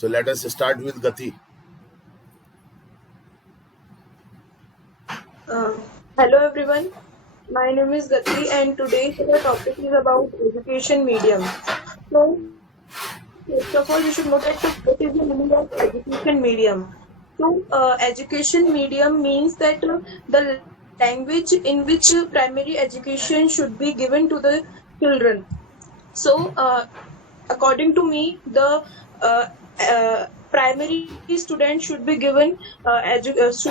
So let us start with Gati. Hello everyone, my name is Gati and today the topic is about education medium. So, first of all, you should know that what is the meaning of education medium. So, education medium means that the language in which primary education should be given to the children. So, according to me, the primary student should be given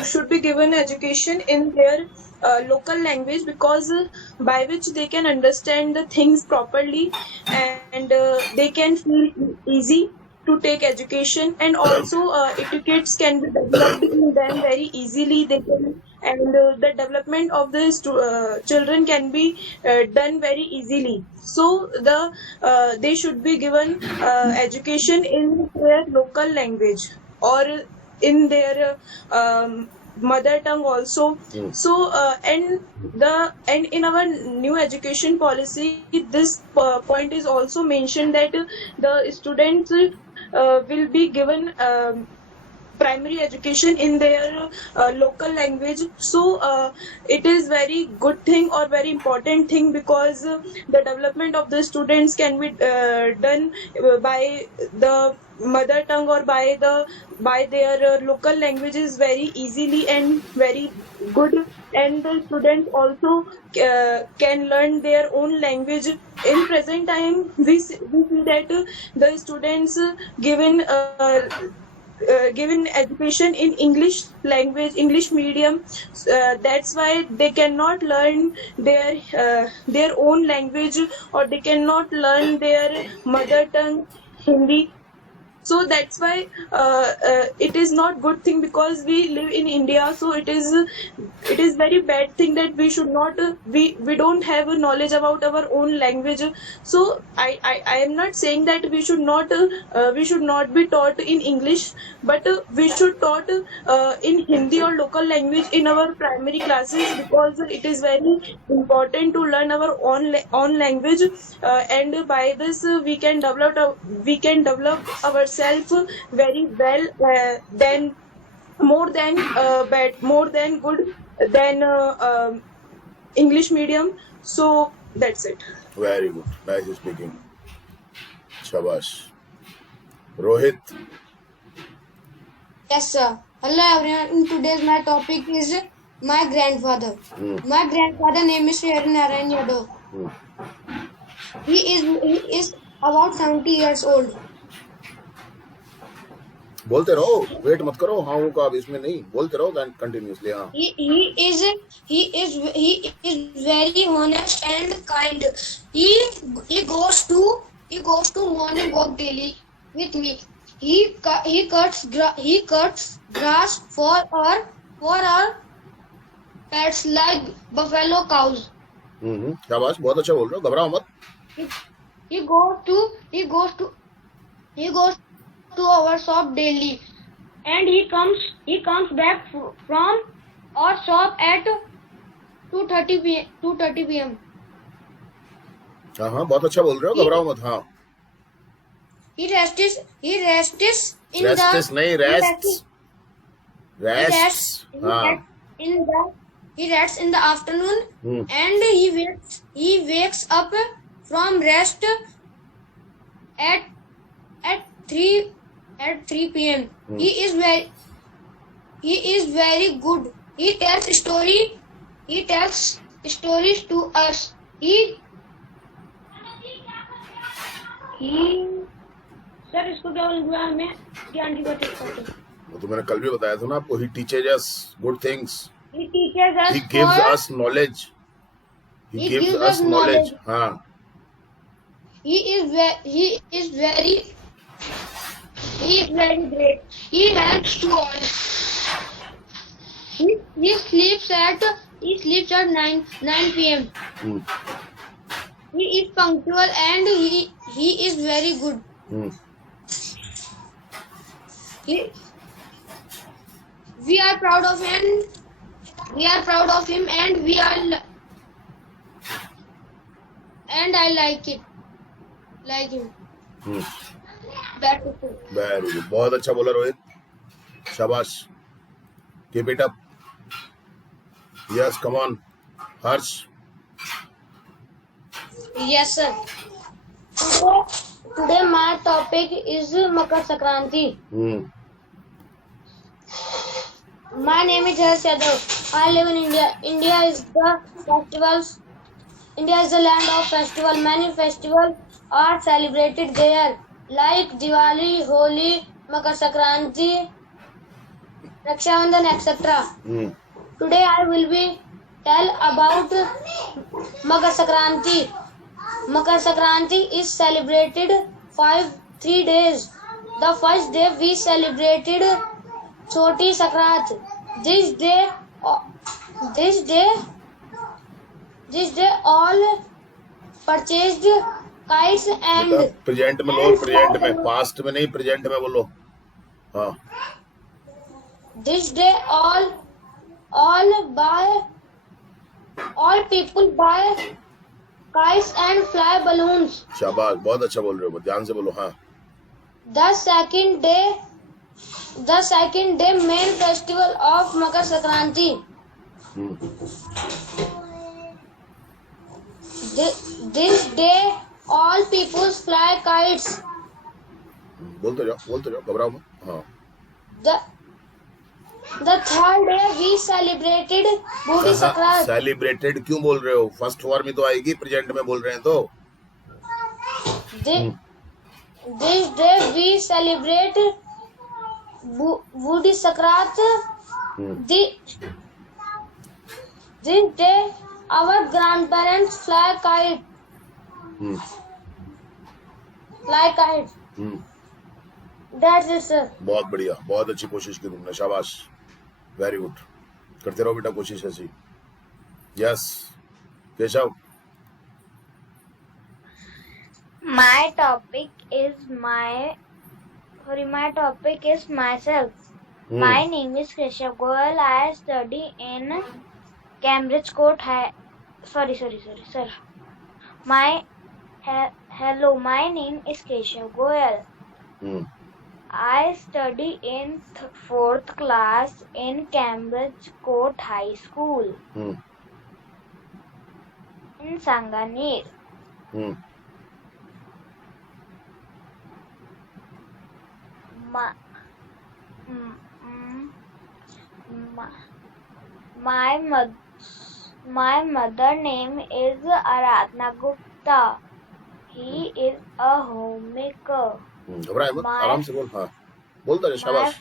should be given education in their local language, because by which they can understand the things properly, and they can feel easy to take education, and also etiquettes can be developed in them very easily. They can, and the development of the children can be done very easily. So they should be given education in their local language, or in their mother tongue also. So and in our new education policy, this point is also mentioned that the students will be given primary education in their local language. So it is very good thing or very important thing, because the development of the students can be done by the mother tongue, or by their local languages very easily and very good. And the students also can learn their own language. In present time, we see that the students given education in English language, English medium. That's why they cannot learn their own language, or they cannot learn their mother tongue, Hindi. So that's why it is not good thing, because we live in India. So it is very bad thing that we should not we don't have a knowledge about our own language. So I am not saying that we should not be taught in English, but we should taught in Hindi or local language in our primary classes, because it is very important to learn our own language, and by this we can develop ourselves very well, then more than good than English medium. So that's it. Very good. Nice speaking. Shabash. Rohit. Yes, sir. Hello, everyone. In today's my topic is my grandfather. My grandfather name is Sri Narayan Yadav. He is about 70 years old. बोलते रहो, wait मत करो, हाँ का अब इसमें नहीं, बोलते रहो कंटिन्यूअसली. हाँ. He is very honest and kind. He goes to morning walk daily with me. He cuts grass for our pets like buffalo cows. शाबाश, बहुत अच्छा बोल रहे हो, घबराओ मत. He goes to our shop daily, and he comes back from our shop at 2:30 p.m. हाँ, बहुत अच्छा बोल रहे हो, घबराओ मत. हाँ. He rests in the afternoon, and he wakes up from rest at 3 p.m. He is very good. He tells stories to us. Sir इसको क्या बोलूँगा मैं ज्ञान की बातें करते हैं. वो तो मैंने कल भी बताया था ना आपको. He teaches us good things. He teaches us. He gives us knowledge. He gives us knowledge. हाँ. He is very great. He helps to all. He sleeps at 9 p.m. He is punctual, and he is very good. We are proud of him. And I like him. That's it. Very good, बहुत अच्छा बोला रोहित, शाबाश, keep it up, yes come on Harsh. Yes, sir. Today my topic is Makar Sankranti. My name is Harsh Yadav. I live in India. India is the land of festival. Many festivals are celebrated there, like Diwali, Holi, Makar Sankranti, Raksha Bandhan, etc. Today I will be tell about Makar Sankranti. Makar Sankranti is celebrated 3 days. The first day we celebrated Choti Sakrat. This day all purchased kites and present में बोलो, present में, past में नहीं, present में बोलो। हाँ, this day all people buy kites and fly balloons. शाबाश, बहुत अच्छा बोल रहे हो, ध्यान से बोलो। हाँ, The second day main festival of Makar Sankranti. This day all people fly kites. बोलते जाओ, घबराओ मत। हाँ, The third day we celebrated Budi Sakrat. Celebrated क्यों बोल रहे हो? फर्स्ट फॉर्म ही तो आएगी, प्रेजेंट में बोल रहे हैं तो। This day we celebrate Budi Sakrat. This day our grandparents fly kite. That's it, sir. बहुत बढ़िया, बहुत अच्छी कोशिश की तुमने, शाबाश, वेरी गुड, करते रहो बेटा कोशिश ऐसी। Yes Keshav. My topic is myself. My name is Keshav Goyal. I study in Cambridge Court High. Sorry, sir. Hello, my name is Keshav Goyal. I study in 4th class in Cambridge Court High School in Sanganer. My mother name is Aradhna Gupta. He is a homemaker. घबराए मत, आराम से बोल। हाँ, बोलता जा, शाबाश।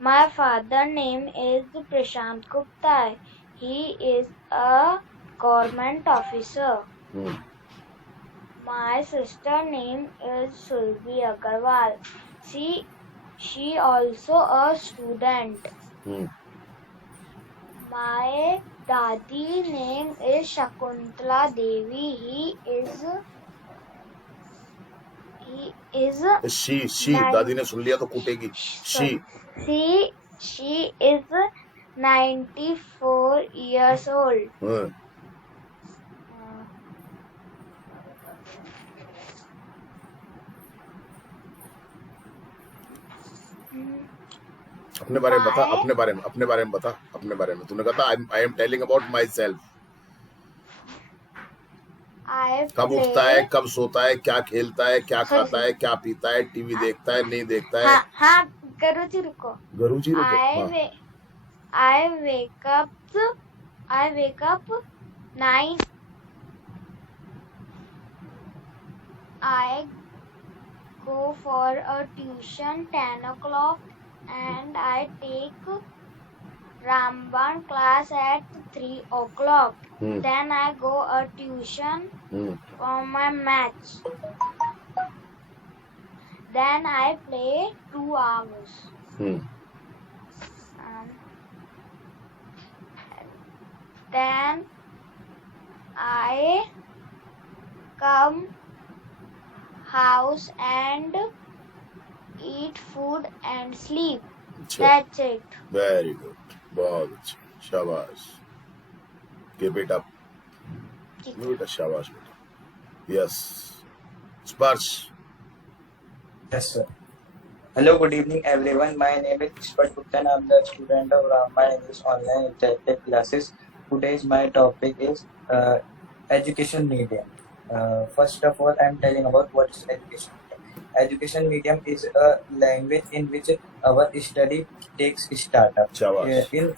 My father name is Prashant Gupta. He is a government officer. My sister name is Surbi Agarwal. She also a student. My dadi name is Shakuntala Devi. She दादी ने सुन लिया तो कूटेगी। She is 94 years old. अपने बारे में बता, अपने बारे में तूने कहा I am telling about my self. कब उठता है, कब सोता है, क्या खेलता है, क्या खाता है, क्या पीता है, टीवी देखता है, नहीं देखता है। हाँ, गरुजी रुको। I wake up 9. I go for a tuition 10 o'clock and I take Ramban class at 3 o'clock. Then I go a tuition for my maths. Then I play 2 hours. Then I come house and eat food and sleep. That's it. Very good. बहुत अच्छा, शाबाश, keep it up बेटा, शाबाश बेटा। Yes स्पर्श। Yes, sir. Hello, good evening, everyone. My name is Ishpat Gupta, and I'm the student of Rama English Online Interactive Classes. Today's my topic is education medium. First of all, I'm telling about what is education medium. Education medium is a language in which our study takes startup. शाबाश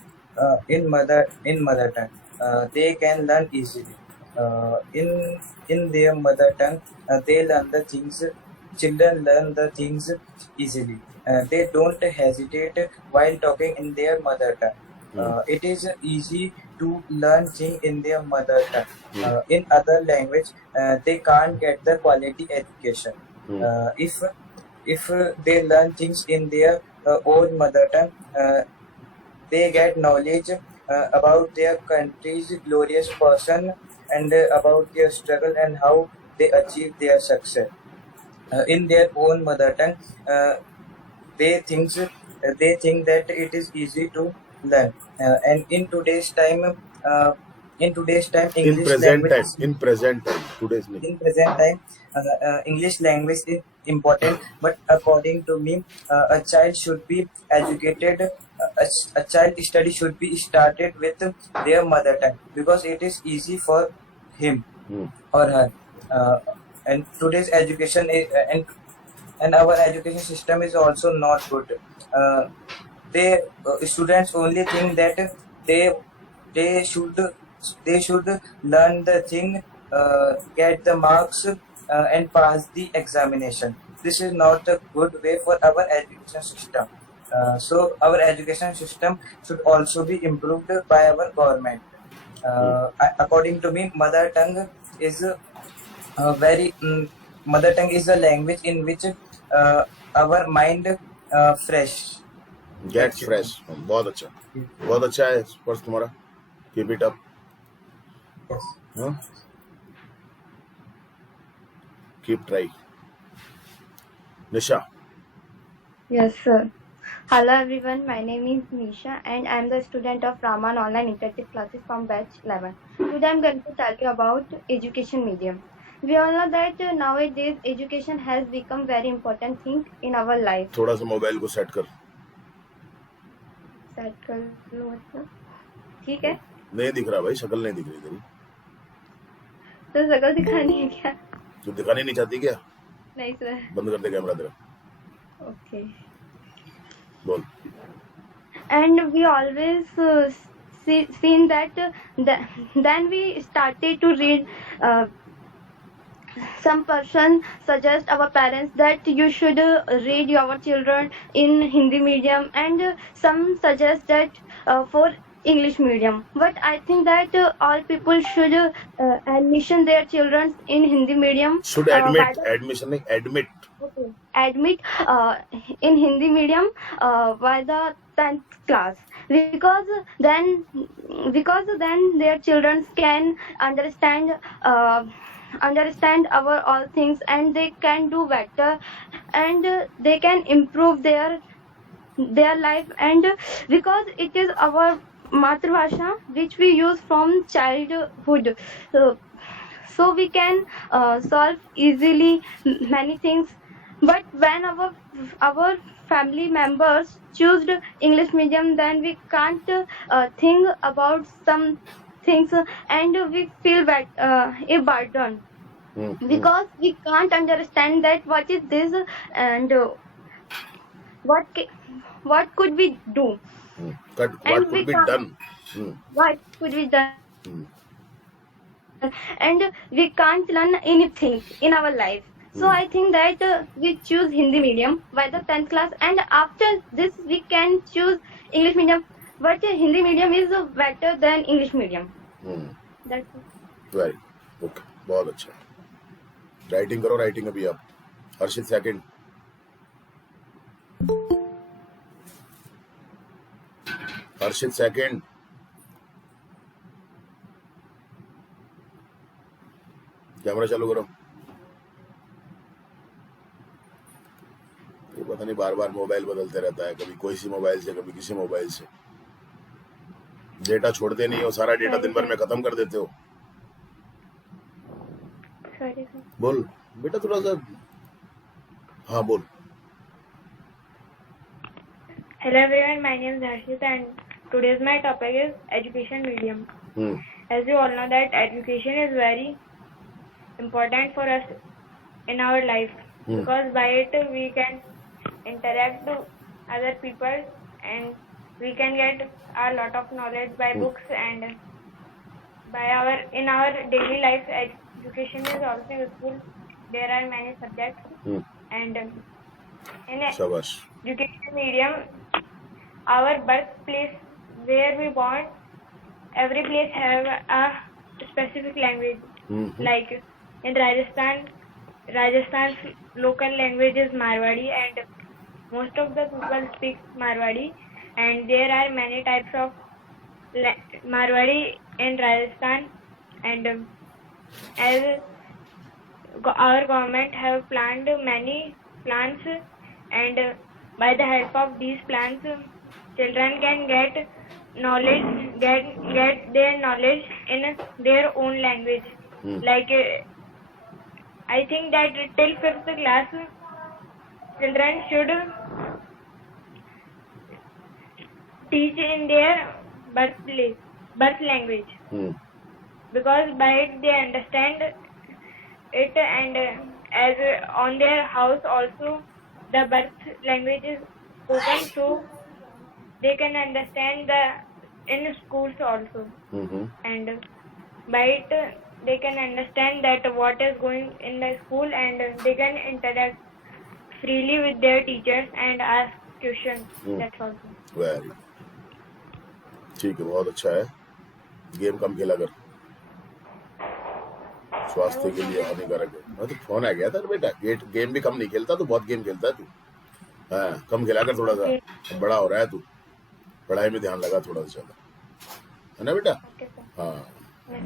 In mother tongue, they can learn easily. In their mother tongue, they learn the things. Children learn the things easily. They don't hesitate while talking in their mother tongue. It is easy to learn things in their mother tongue. In other language, they can't get the quality education. If they learn things in their own mother tongue, they get knowledge about their country's glorious person and about their struggle and how they achieve their success. In their own mother tongue, they think that it is easy to learn. And in today's time, in English present language time, in present time, today's नहीं. in present time, English language is important. But according to me, a child should be educated. A child study should be started with their mother tongue because it is easy for him or her. And today's education is, and our education system is also not good. They students only think that they should learn the thing, get the marks, and pass the examination. This is not a good way for our education system. So our education system should also be improved by our government. According to me, mother tongue is mother tongue is a language in which our mind fresh. Gets fresh. बहुत अच्छा है स्पर्श तुम्हारा. Keep it up. Yes. Huh? Keep trying. Nisha. Yes, sir. Hello, everyone. My name is Nisha, and I am the student of Raman Online Interactive Classes from batch 11. Today, I am going to tell you about education medium. We all know that nowadays education has become very important thing in our life. थोड़ा सा mobile को set कर. Set कर लो मतलब ठीक है. नहीं दिख रहा भाई, शक्ल नहीं दिख रही तेरी. तो शक्ल दिखानी है क्या? तू दिखानी नहीं चाहती क्या? नहीं सर. बंद कर दे कैमरा तेरा. Okay. बोल. And we always seen that then we started to read. Some person suggest our parents that you should read your children in Hindi medium, and some suggest that for English medium. But I think that all people should admission their children in Hindi medium. Should admit. Admission नहीं, admit. Okay. Admit in Hindi medium by the 10th class, because then their children can understand our all things, and they can do better, and they can improve their life, and because it is our matrabhasha which we use from childhood, so we can solve easily many things. But when our family members choose English medium, then we can't think about some things, and we feel a burden, because we can't understand that what is this, and what could we do, What and could be done? what could be done, and we can't learn anything in our life. So I think that we choose Hindi medium by the 10th class, and after this we can choose English medium. But Hindi medium is better than English medium. That's it. Very okay. बहुत अच्छा. Writing करो, writing अभी आप. हर्षित second. हर्षित second. Camera चालू करो. ये पता नहीं बार बार मोबाइल बदलते रहता है, कभी कोई सी मोबाइल से कभी किसी मोबाइल से. डेटा छोड़ते नहीं हो, सारा डेटा दिन भर में खत्म कर देते हो. Sorry, sir. बोल बेटा थोड़ा सा. हाँ बोल. Hello everyone, my name is Harshita and today's my topic is education medium. As you all know that education is very important for us in our life because by it we can interact with other people and we can get a lot of knowledge by books and by in our daily life. Education is also useful. There are many subjects and in शाबाश. education medium, our birthplace where we born, every place have a specific language. Like in Rajasthan's local language is Marwadi and most of the people speak Marwadi and there are many types of Marwadi in Rajasthan and as our government have planted many plants and by the help of these plants children can get knowledge, get their knowledge in their own language. Like I think that till 5th class children should teach in their birth language because by it they understand it and as on their house also the birth language is spoken so they can understand in schools also and by it they can understand that what is going in the school and they can interact freely with their teachers and ask questions. That's all. Very ठीक है, बहुत अच्छा है. Game कम खेला कर, स्वास्थ्य के लिए हानिकारक है. मैं तो फोन आ गया था बेटा. गेम भी कम नहीं खेलता तू, बहुत गेम खेलता है तू. हाँ, कम खेला कर थोड़ा सा. अब बड़ा हो रहा है तू, पढ़ाई में ध्यान लगा थोड़ा सा ज्यादा, है ना बेटा? हाँ,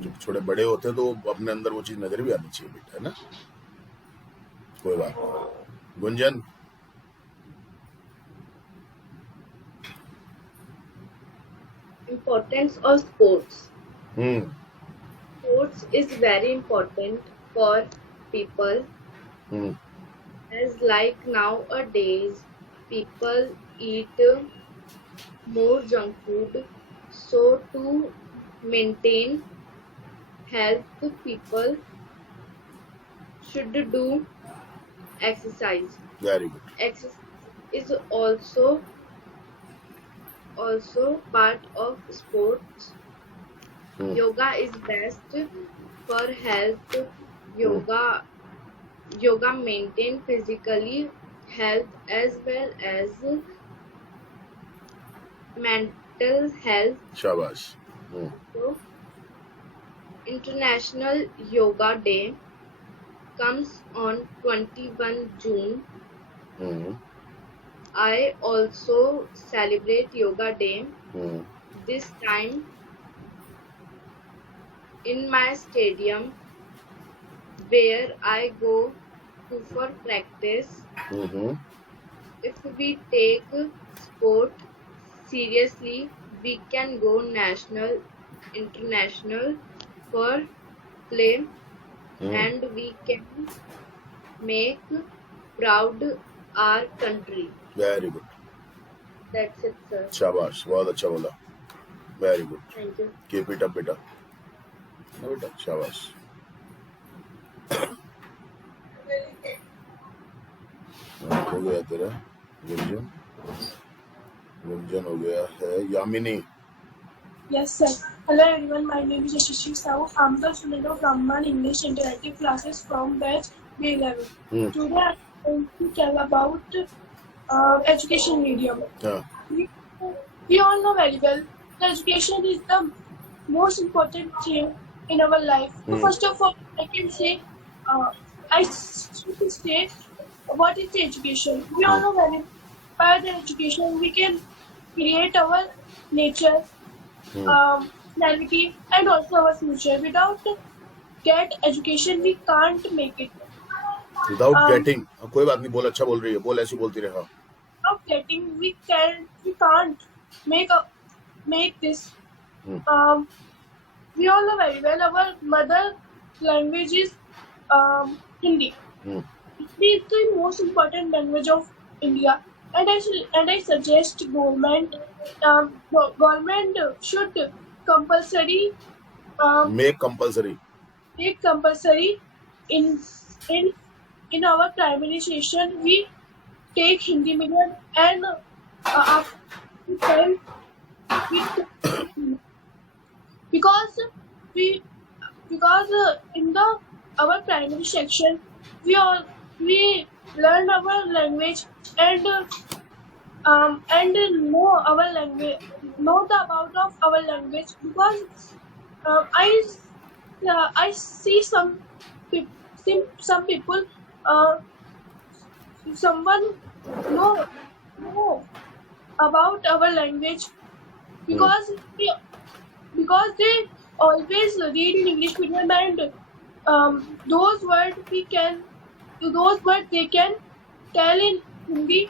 जब छोटे बड़े होते हैं तो अपने अंदर वो चीज नजर भी आनी चाहिए बेटा, है ना? कोई बात नहीं. Gunjan, Importance of sports. Hmm Sports is very important for people hmm as like nowadays people eat more junk food. So to maintain health people should do exercise. Very good. Exercise is also part of sports. Yoga is best for health. Yoga maintain physically health as well as mental health. शाबाश. So, International Yoga Day comes on 21 June. I also celebrate Yoga Day this time in my stadium where I go to for practice. If we take sport seriously, we can go national, international for play and we can make proud our country. Very good. That's it, sir. शाबाश, बहुत अच्छा बोला. Very good. Thank you. Keep it up बेटा, ना बेटा? शाबाश. हो गया तेरा गुंजन. गुंजन हो गया है. Yamini. Yes, sir. Hello everyone, my name is Yashishi Sahu. I'm the student of Brahman English Interactive Classes from batch B11. Today I'm going to tell about education medium. हाँ. We all know very well that education is the most important thing in our life. So first of all, I can say, I should say, what is the education? We all know very well by the education we can create our nature, personality, and also our future. Without get education, we can't make it. Without getting, कोई बात नहीं, बोल. अच्छा बोल रही है, बोल. ऐसी बोलती रहा. Without getting, we can't make this. We all know very well our mother language is Hindi. Hindi is the most important language of India. and I suggest government should compulsory Make compulsory. make compulsory in in in our primary session we take Hindi medium and after 10th we because we because in the our primary section we learn our language and know our language, know the about of our language because I see some people someone know about our language because because they always read in English medium and those words they can tell in Hindi,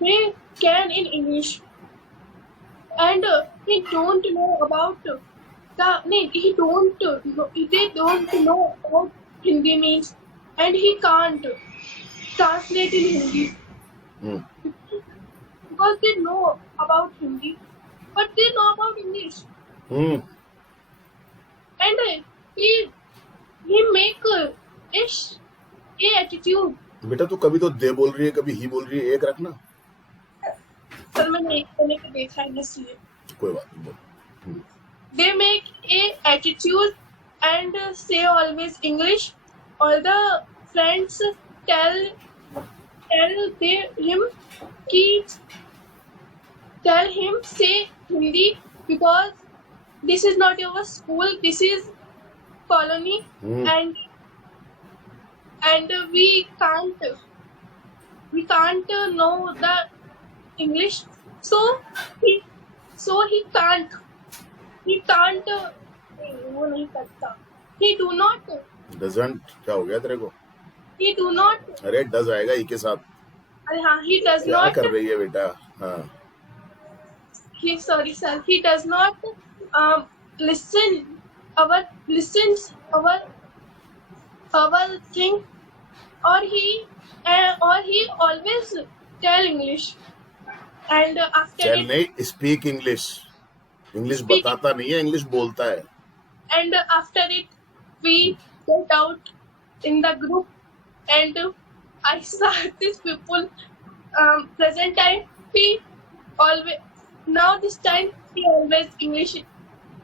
they can in English, and he don't know about they don't know about Hindi means, and he can't translate in Hindi Hmm. because they know about Hindi, but they know about English, Hmm. and he make a attitude. बेटा तू कभी तो दे बोल रही है, कभी ही बोल रही है, एक रखना। सर मैंने एक करने को देखा है इसलिए कोई बात नहीं, बोल। they make a attitude and say always English. All the friends tell him say Hindi because this is not your school, this is colony, and we can't know the English, so he can't वो नहीं करता, he do not Doesn't क्या हो गया तेरे को? अरे does आएगा ई के साथ। अरे हाँ, he does क्या not कर रही है बेटा? हाँ he does not listens our thing, or he always tell English, and after चल it नहीं, स्पीक इंग्लिश। इंग्लिश Speak- बताता नहीं है, इंग्लिश बोलता है। and after it we get out in the group, and I saw these people present time he always now this time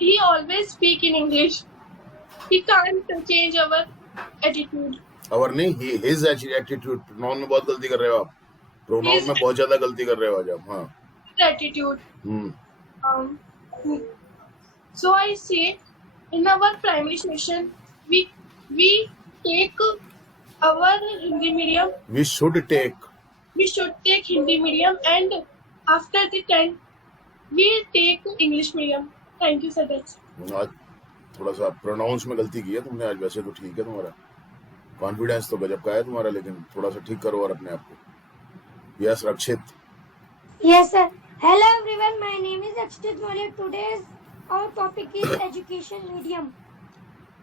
he always speak in English, he can't change our attitude. और नहीं, his attitude, pronoun में बहुत गलती कर रहे हो आप। Pronoun His- में बहुत ज्यादा गलती कर रहे हो आज आप। हाँ Attitude. So I say in our primary session we take our Hindi medium, we should take. we should take Hindi medium, and after the 10 we take English medium. Thank you sir. That's आज थोड़ा सा pronounce में गलती की है तुमने आज। वैसे तो ठीक है तुम्हारा, कॉन्फिडेंस तो गजब का है तुम्हारा, लेकिन थोड़ा सा ठीक करो और अपने आप को। Yes Rakshit. Yes, sir. Hello everyone, my name is Akshit Malik. Today's our topic is education medium.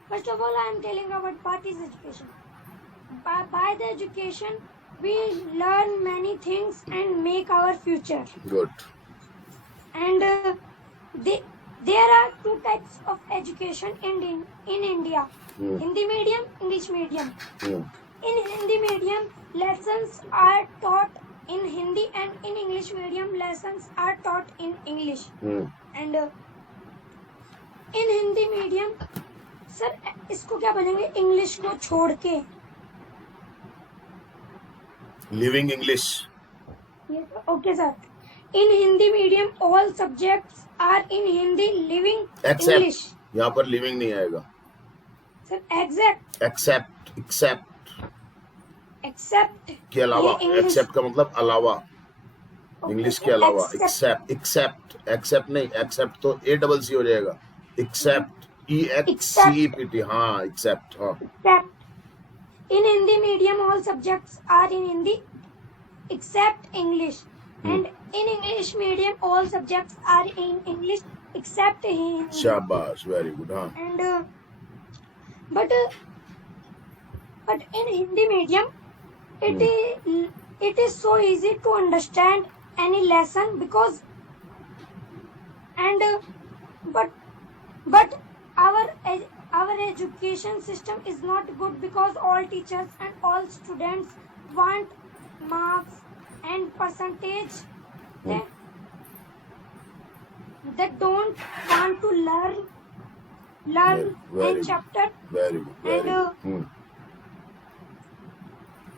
First of all, I am telling about what is education. By the education, we learn many things and make our future. Good. And there are two types of education in India. Hindi medium, English medium. In Hindi medium, lessons are taught in Hindi, and in English medium, lessons are taught in English. And in Hindi medium, sir इसको क्या बोलेंगे English को छोड़ के? Living English. Okay sir. In Hindi medium, all subjects are in Hindi, living English. Except, यहाँ पर living नहीं आएगा। सर एग्जैक्ट एक्सेप्ट एक्सेप्ट के अलावा। ये English- एक्सेप्ट का मतलब अलावा, इंग्लिश के अलावा। Accept. एक्सेप्ट नहीं, एक्सेप्ट तो ACC हो जाएगा। Except EXCEPT। हाँ एक्सेप्ट। हाँ Except in Hindi medium, all subjects are in Hindi except English, and in English medium, all subjects are in English except Hindi. शाबाश, वेरी गुड। हाँ And but in Hindi medium, it is so easy to understand any lesson because and but our education system is not good because all teachers and all students want marks and percentage. They, they don't want to learn Very and good. chapter Very good. Very and good.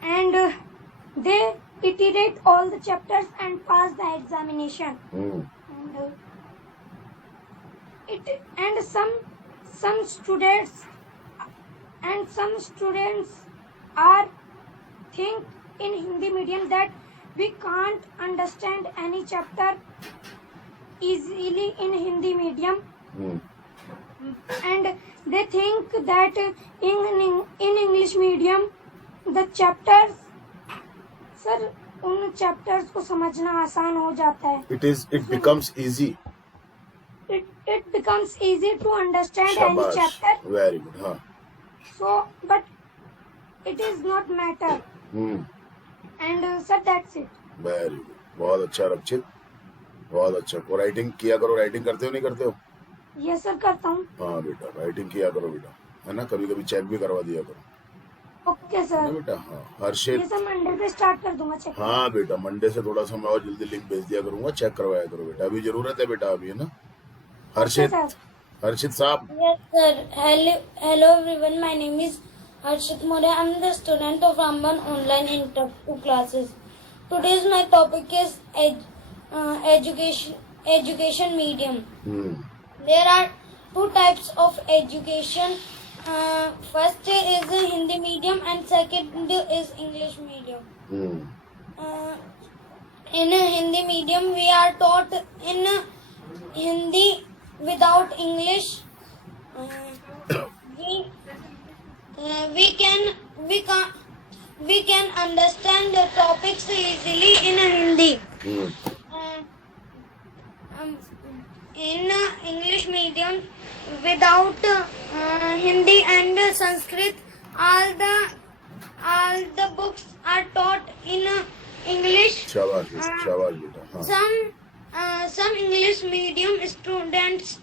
and they iterate all the chapters and pass the examination. And it and some students are think in Hindi medium that we can't understand any chapter easily in Hindi medium, and they think that in English medium the chapters sir उन chapters को समझना आसान हो जाता है. It becomes easy. It becomes easy to understand any Shabash. chapter. Very good. हाँ. So, but it is not matter. And sir, that's it. Very good. बहुत अच्छा रक्षित. बहुत अच्छा. वो राइटिंग किया करो. राइटिंग करते हो नहीं करते हो? Yes sir, करता हूँ. हाँ बेटा, राइटिंग किया करो बेटा, है ना. कभी कभी चेक भी करवा दिया करो. ओके है सर. बेटा. हाँ. ये हर्षित. सर मंडे पे स्टार्ट कर दूंगा चेक. हाँ बेटा, मंडे से थोड़ा सा मैं और जल्दी लिंक भेज दिया करूंगा. चेक करवाया करो बेटा. अभी जरूरत है बेटा, अभी, है ना. हर्षित. हर्षित साहब. Yes, sir. Hello everyone. My name is Harshit More. I am the student of Ramban Online Interactive Classes. Today's my topic is education medium. There are two types of education. First is Hindi medium and second is English medium. In Hindi medium, we are taught in Hindi without English. We can understand the topics easily in Hindi. In English medium, without Hindi and Sanskrit, all the books are taught in English. शाबाश बेटा, शाबाश बेटा. हाँ. Some English medium students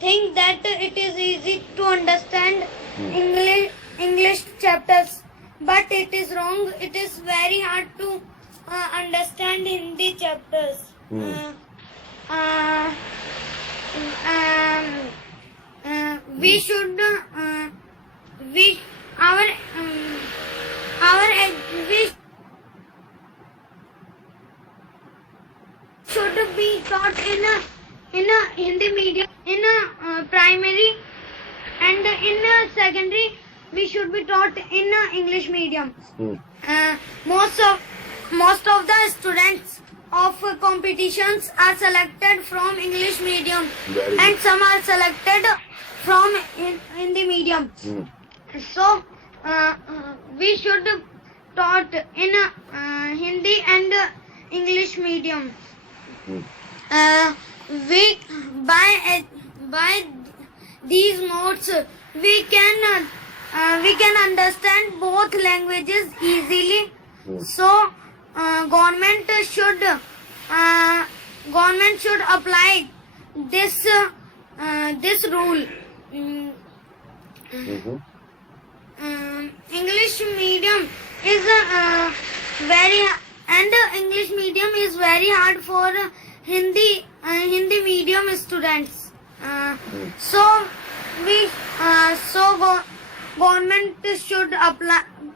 think that it is easy to understand English chapters, but it is wrong. It is very hard to understand Hindi chapters. We should we should be taught in a Hindi medium in a primary, and in a secondary we should be taught in a English medium. Most of the students of competitions are selected from English medium, Very and good. some are selected from Hindi medium. So we should taught in Hindi and English medium. We by these notes we can understand both languages easily. So government should apply this rule. English medium is English medium is very hard for Hindi medium students.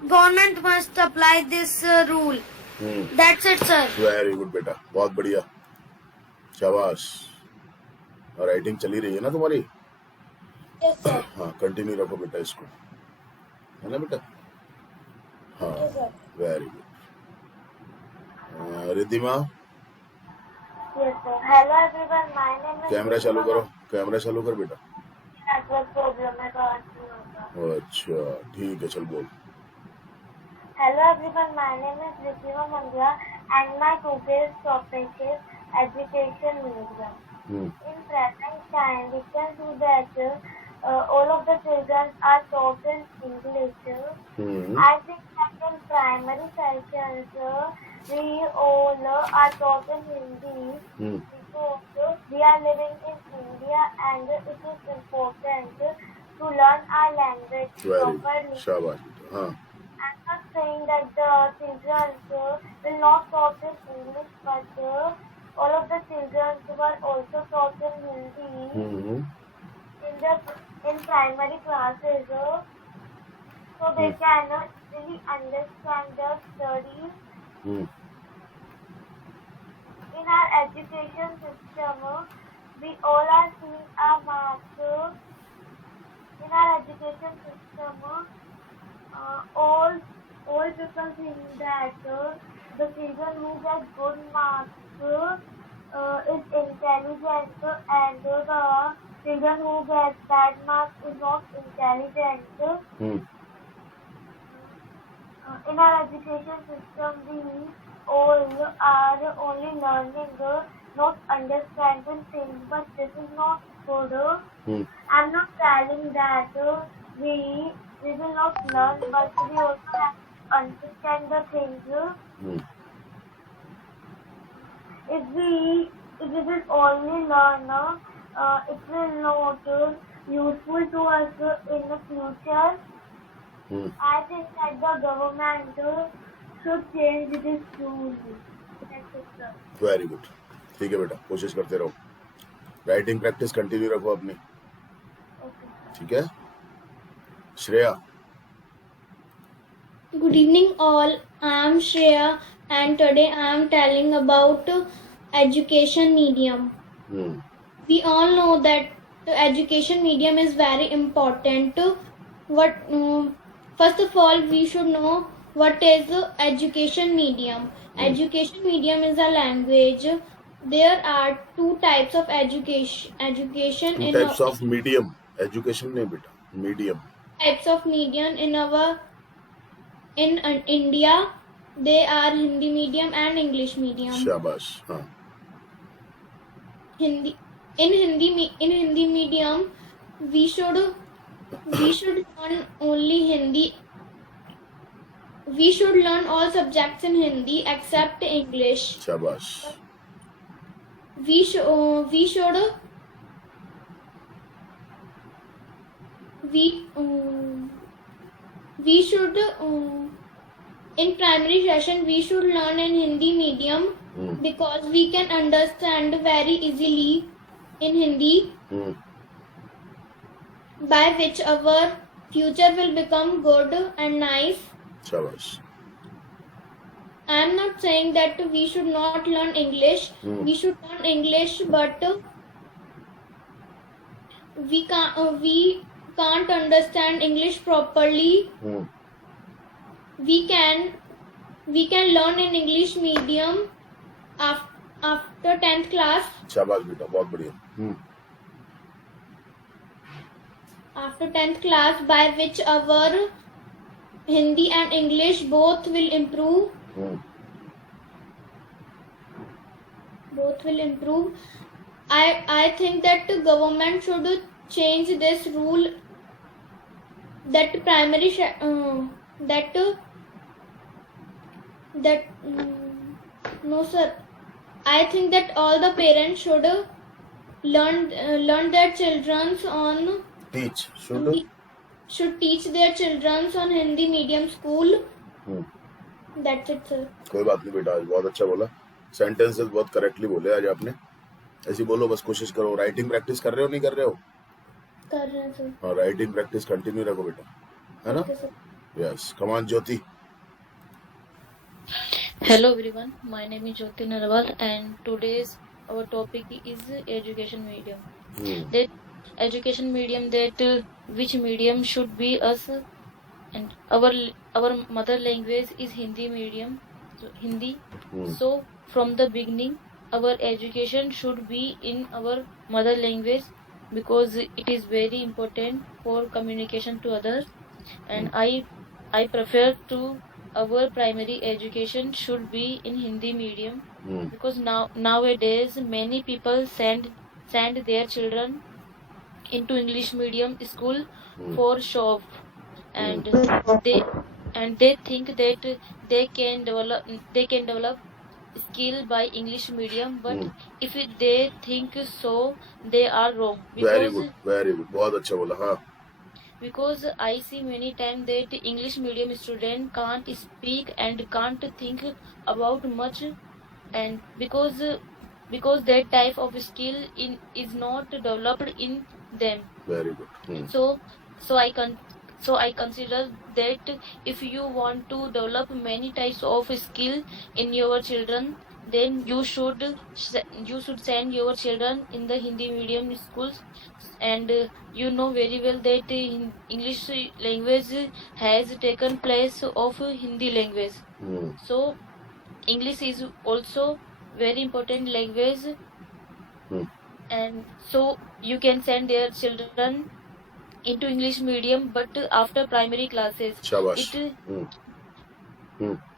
Government must apply this rule. That's it, sir. Very good बेटा, बहुत बढ़िया. शाबाश. और writing चली रही है ना तुम्हारी? Yes, sir. हाँ, कंटिन्यू रखो बेटा इसको, है ना बेटा. हाँ, Yes, sir. Very good. Riddhima, Yes, sir. Hello everyone. My name is. Camera चालू करो. कैमरा चालू कर बेटा. Network problem है तो आज नहीं होगा. अच्छा, ठीक है, चल बोल. Hello everyone. My name is Ritima Mandya and my today's topic is education medium. In present time, we can see that all of the children are taught in English. I think that in primary sessions we all are taught in Hindi because we are living in India and it is important to learn our language Very properly. शाबाश हाँ I'm not saying that the children will not taught in English, but all of the children were also taught in Hindi in primary classes, so they can really understand the studies. In our education system, we all are seeing our marks. In our education system, all people think that the children who get good marks is intelligent and the children who get bad marks is not intelligent. In our education system, we all are only learning, not understanding things, but this is not good. I'm not telling that we will not learn, but we also have to understand the things. If we will only learn, it will not useful to us in the future. I think that the government should change this rule. That's it, sir. Very good ठीक है बेटा कोशिश करते रहो writing practice continue रखो अपनी Okay. ठीक है Shreya Good evening, all. I am Shreya, and today I am telling about education medium. We all know that the education medium is very important. First of all, we should know what is education medium. Education medium is a language. There are two types of education. Two types of medium education नहीं बेटा medium Types of medium in India. They are Hindi medium and English medium. शाबाश हाँ In Hindi medium, we should learn only Hindi. We should learn all subjects in Hindi except English. शाबाश We should in primary session we should learn in Hindi medium because we can understand very easily in Hindi, by which our future will become good and nice. शाबाश I am not saying that we should not learn English. We should learn English, but we can't understand English properly. We can learn in English medium after 10th class. शाबाश बेटा बहुत बढ़िया After 10th class, by which our Hindi and English both will improve. Both will improve. I think that the government should change this rule that primary no sir. I think that all the parents should learn their children on teach should teach their children on Hindi medium school. That's it, sir. कोई बात नहीं बेटा आज बहुत अच्छा बोला sentences बहुत correctly बोले आज आपने ऐसे बोलो बस कोशिश करो राइटिंग प्रैक्टिस कर रहे हो नहीं कर रहे हो कर रहे हैं सर हाँ राइटिंग प्रैक्टिस कंटिन्यू रखो बेटा है ना okay sir yes come on Jyoti Hello everyone, my name is Jyoti Narwal and today's our topic is education medium. That education medium which medium should be us and our mother language is Hindi medium, so Hindi. So from the beginning our education should be in our mother language because it is very important for communication to others, and I prefer to our primary education should be in Hindi medium because nowadays many people send their children into English medium school for show off, and they they think that they can develop skill by English medium, but if they think so, they are wrong. Very good, बहुत अच्छा बोला. हाँ. Because I see many times that English medium student can't speak and can't think about much, and because that type of skill is not developed in them. Very good. So I consider that if you want to develop many types of skill in your children, then you should send your children in the Hindi medium schools, and you know very well that English language has taken place of Hindi language. So English is also very important language, and so you can send their children into English medium, but after primary classes. Shabash.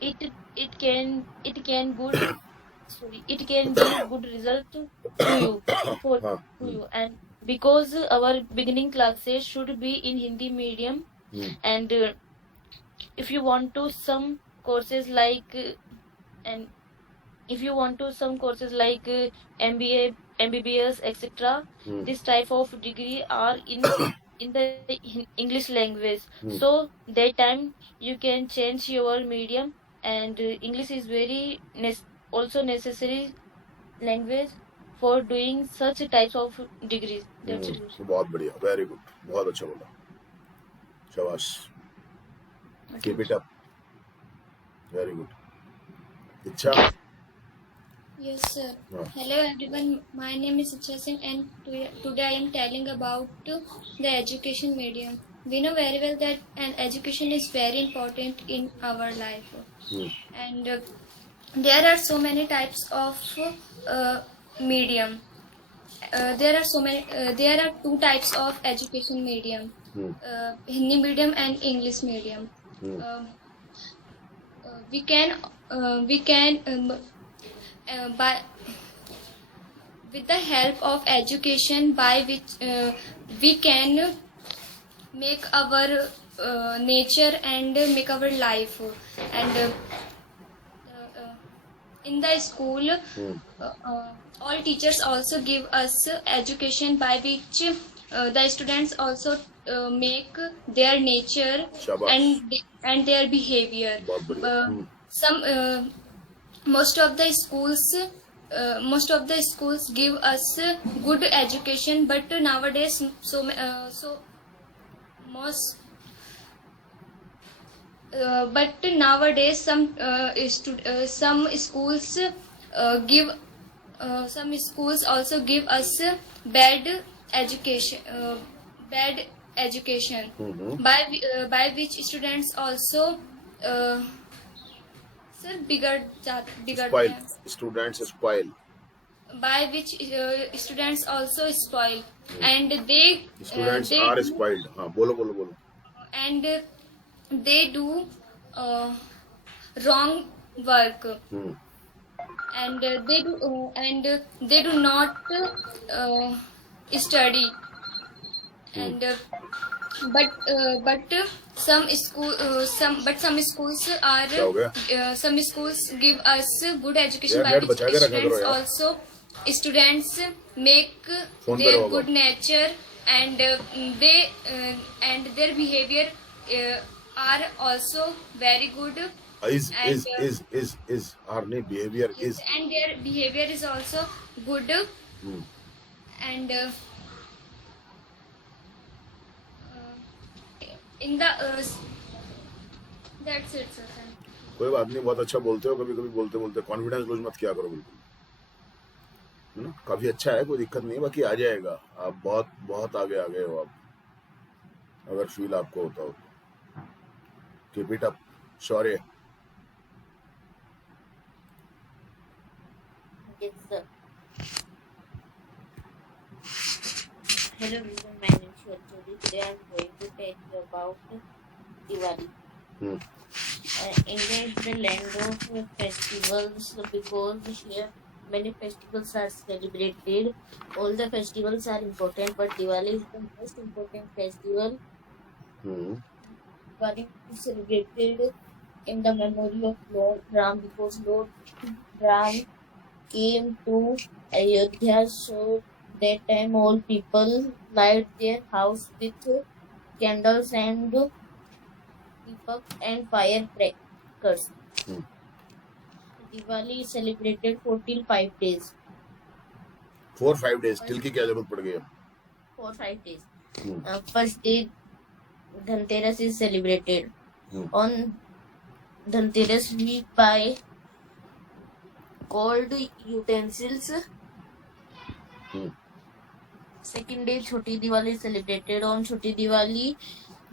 It can good it can give good result to you, and because our beginning classes should be in Hindi medium, and if you want to some courses like MBA, MBBS, etc., this type of degree are in the English language. So that time you can change your medium, and English is very also necessary language for doing such types of degrees. That's it. बहुत बढ़िया, very good, बहुत अच्छा बोला. शाबाश. Keep it up. Very good. Icha. Yes, sir. Hello, everyone. My name is Icha Singh, and today I am telling about the education medium. We know very well that education is very important in our life, and there are so many types of medium. There are two types of education medium: Hindi medium and English medium. We can by with the help of education, by which we can make our nature and make our life. And in the school, all teachers also give us education by which the students also make their nature and their behavior. Most of the schools give us good education, but nowadays some schools also give us bad education, by which students also Spoil. Students spoil. By which students also spoil, and they students are spoiled. हाँ, बोलो. And they do wrong work, and they do not study, and but some schools give us good education, by which students make their good nature, and their behavior are also very good. Our behavior is, and their behavior is also good, and in the that's it, sir. कोई बात नहीं, बहुत अच्छा बोलते हो. कभी बोलते confidence lose मत किया करो, बिल्कुल, है ना. काफी अच्छा है, कोई दिक्कत नहीं, बाकी आ जाएगा. आप बहुत आगे आ गए हो आप, अगर फील आपको होता हो. Keep it up. Shaurya. Yes, sir. Hello everyone, my name is Shweta. Today I am going to tell you about Diwali. India is the land of festivals, because here many festivals are celebrated. All the festivals are important, but Diwali is the most important festival. Diwali is celebrated in the memory of Lord Ram, because Lord Ram came to Ayodhya, so that time all people light their house with candles and deepak and firecrackers. Diwali is celebrated for till 5 days. 4-5 days till की क्या जरूरत पड़ गई अब? 4-5 days. First day, Dhanteras is celebrated. On Dhanteras, we buy gold utensils. Second day, Choti Diwali is celebrated. On Choti Diwali,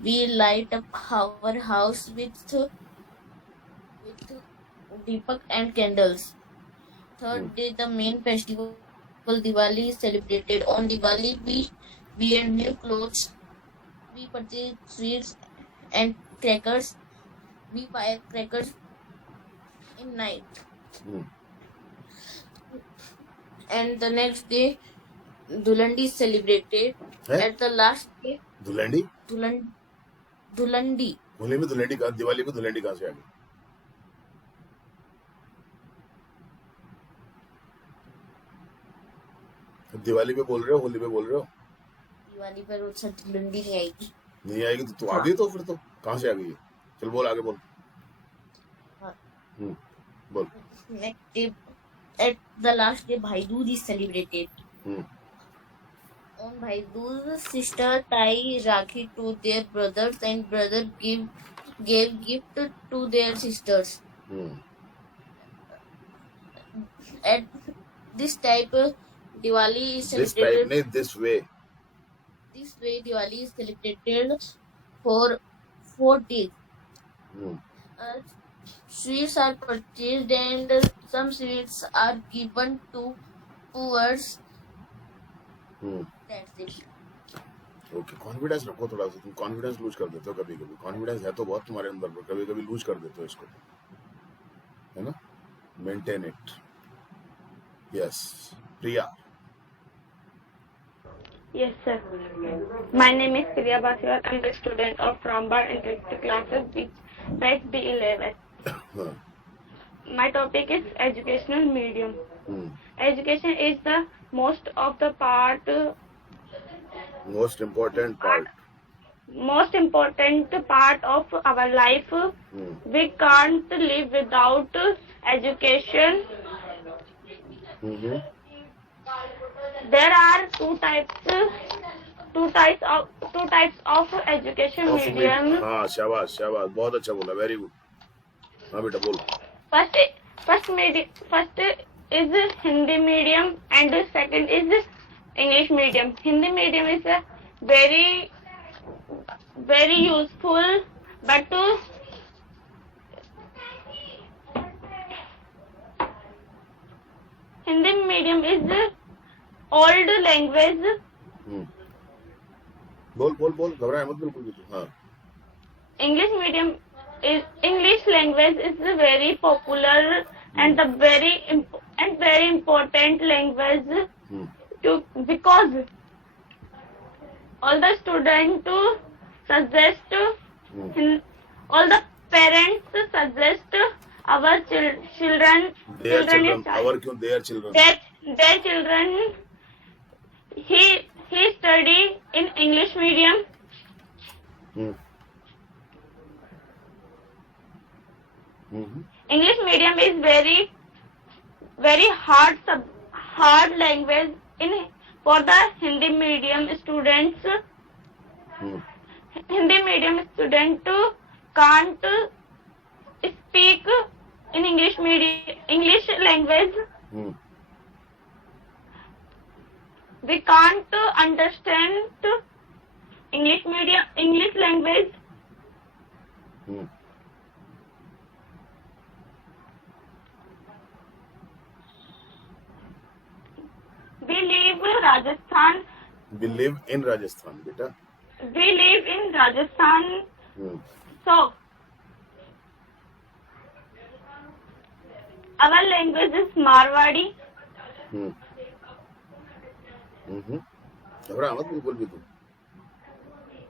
we light up our house with deepak and candles. Third day, the main festival Diwali is celebrated. On Diwali, we wear new clothes. We purchase sweets and crackers. We fire crackers in night. And the next day, Dhulandi is celebrated. At the last day, Dhulandi Dhulandi. Holi में धुलंडी कहाँ, दिवाली में धुलंडी कहाँ से आ गई? दिवाली पे बोल रहे हो, होली पे बोल रहे हो? दिवाली पर वो सब धुलंडी नहीं आएगी. नहीं आएगी तो तू आ गई, तो फिर तो कहाँ से आ गई है? चल बोल, आगे बोल. बोल. Next day, at the last day, Bhai Dooj is celebrated. On Bhai Dooj, sister tie Rakhi to their brothers and brother gave gift to their sisters. At this type, Diwali is This celebrated. type नहीं, this way. This way, Diwali is celebrated for 4 days. Sweets are purchased and some sweets are given to poor. That's it. Okay, confidence रखो थोड़ा सा. तुम confidence lose कर देते हो कभी कभी. कॉन्फिडेंस है तो बहुत तुम्हारे अंदर, पर कभी कभी लूज कर देते हो इसको, है ना? Maintain it. Yes, Priya. Yes, sir. My name is Priya Basiwal. I'm the student of Rambar Interactive Classes, which batch B11. My topic is educational medium. Education is the most important part of our life. We can't live without education. There are two types of education medium. हाँ, शाबाश शाबाश, बहुत अच्छा बोला, very good. हाँ बेटा बोल. First is Hindi medium and second is English medium. Hindi medium is very useful, but Hindi medium is old language. बोल, घबराए मत बिल्कुल भी तू. हाँ. English language is very popular and very important language because all the students suggest, all the parents suggest our children. Their children. Our क्यों? Their children. Their children. He study in English medium. English medium is very hard language for the Hindi medium students. Hindi medium student can't speak in English language. We can't understand English language. We live in Rajasthan. We live in Rajasthan, beta. We live in Rajasthan. So, our language is Marwadi. हम्म घबरा मत बिल्कुल भी,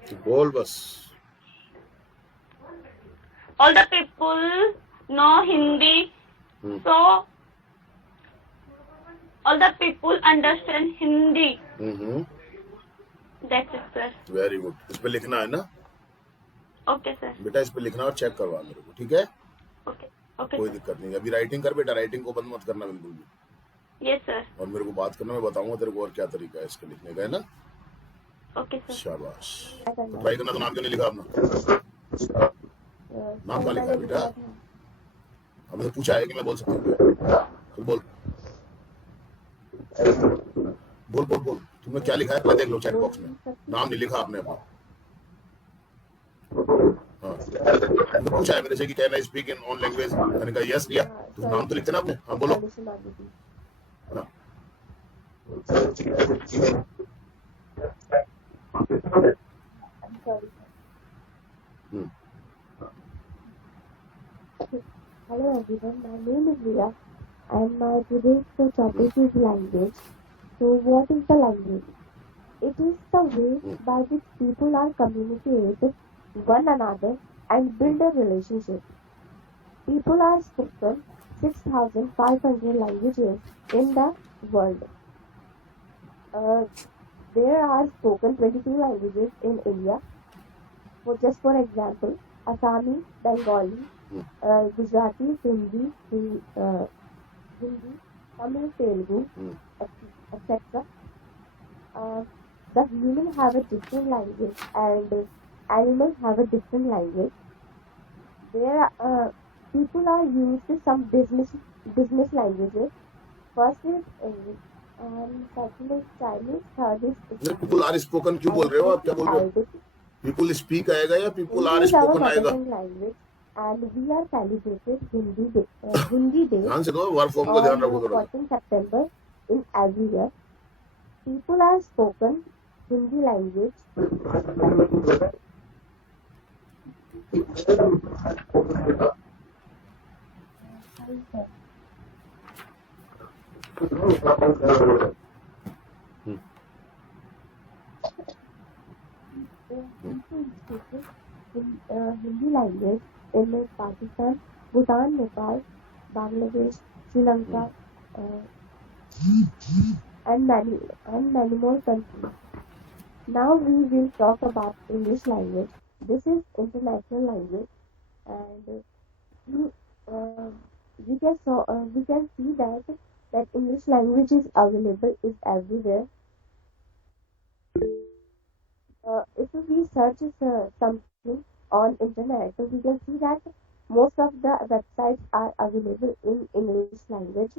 तू बोल बस. All the people know Hindi, hmm so all the people understand Hindi. Hmm That's it, sir. Very good. इस पे लिखना है ना Okay, sir. बेटा, इस पे लिखना और चेक करवा मेरे को, ठीक है? Okay. Okay, कोई sir. दिक्कत नहीं. अभी राइटिंग कर बेटा, राइटिंग को बंद मत करना बिल्कुल भी. Yes, sir. और मेरे को बात करना, मैं बताऊंगा तेरे को और क्या तरीका है इसके लिखने का, है ना? Okay, sir. शाबाश. तो ट्राई करना. तो नाम क्यों नहीं लिखा अपना? नाम कहाँ लिखा है बेटा? हमने पूछा है कि मैं बोल सकता हूँ. चल बोल बोल बोल बोल. तुमने क्या लिखा है पहले देख लो चैट बॉक्स में. नाम नहीं लिखा आपने अपना. हाँ, हमने पूछा है मेरे से कि can I speak in on language. मैंने कहा यस दिया. तो नाम तो लिखते ना आपने. हाँ बोलो. हाँ. हम्म Hello everyone, my name is Riya and my today's topic is language. So what is the language? It is the way by which people are communicate with one another and build a relationship. People are spoken 6,500 languages in the world. There are spoken 22 languages in India. Just for example, Assami, Bengali, Gujarati, Hindi, Tamil, Telugu, etc. The human have a different language and animals have a different language. There, people are used to some business languages. First is English and second is Chinese, third is people are spoken क्यों बोल रहे हो आप? क्या बोल रहे हो? People speak आएगा या people are Hindi is our spoken mother आएगा? tongue language and we are celebrated Hindi Day ध्यान से कहो, वर्ड फॉर्म का ध्यान रखो on थोड़ा. 14 September in every year. People are spoken Hindi language. Hindi language in Pakistan, Bhutan, Nepal, Bangladesh, Sri Lanka, and many more countries. Now we will talk about English language. This is international language, and we can see that English language is available is everywhere. If we search something on internet, we can see that most of the websites are available in English language.